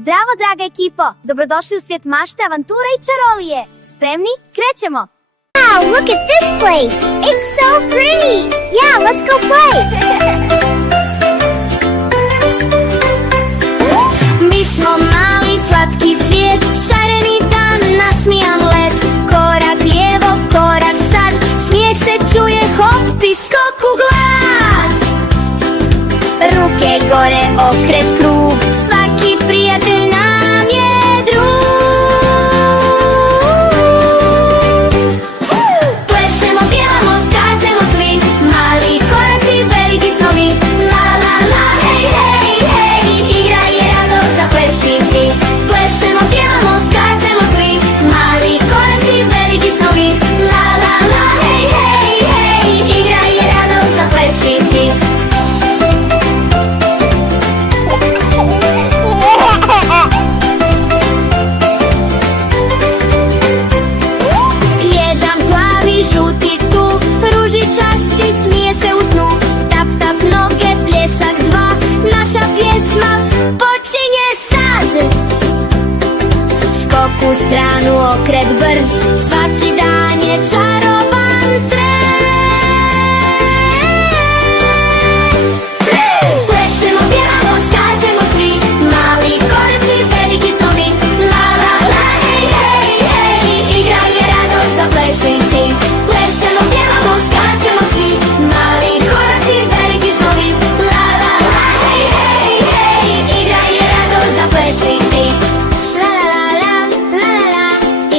Zdravo, draga ekipo! Dobrodošli u svijet mašte, avantura i čarolije! Spremni? Krećemo! Wow, look at this place! It's so pretty! Yeah, let's go play! Mi smo mali slatki svijet, šareni dan, nasmijan let. Korak lijevo, korak sad, smijeh se čuje, hop i skok u glad. Ruke gore, okret krug, svaki prijatelj nam je drug. Plešemo, pjevamo, skačemo svi, mali koraci, veliki snovi. La la la, hej, hej, hej, igra je radost, zapleši ti. Plešemo, pjevamo, skačemo svi, mali koraci, veliki snovi. La la la, hej, hej, hej, igra je radost, zapleši ti. Jedan plavi, žuti tu, ružičasti, smije se u snu. Tap, tap, noge, pljesak dva, naša pjesma počinje sad. Skok u stranu, okret brz, svaki dan je čaroban tren. Plešemo, pjevamo, skačemo svi, mali koraci, veliki snovi. La la la, hej, hej, hej, igra je radost, zapleši ti. Plešemo, pjevamo, skačemo svi, mali koraci, veliki snovi. La la la, hej, hej, hej, igra je radost, zapleši ti. La la la la, la la la,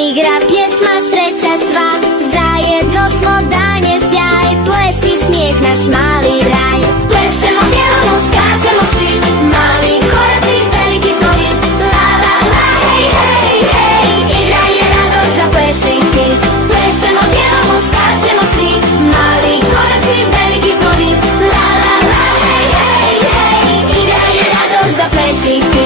igra, pjesma, sreća sva. Zajedno smo, dan je sjaj, ples i smijeh, naš mali raj. Plešemo, pjevamo, skačemo svi, mali koraci, veliki snovi. La la la, hej, hej, hej, igra je radost, zapleši ti. Plešemo, pjevamo, skačemo svi, mali koraci, veliki snovi. La la la, hej, hej, hej, igra je radost, zapleši ti.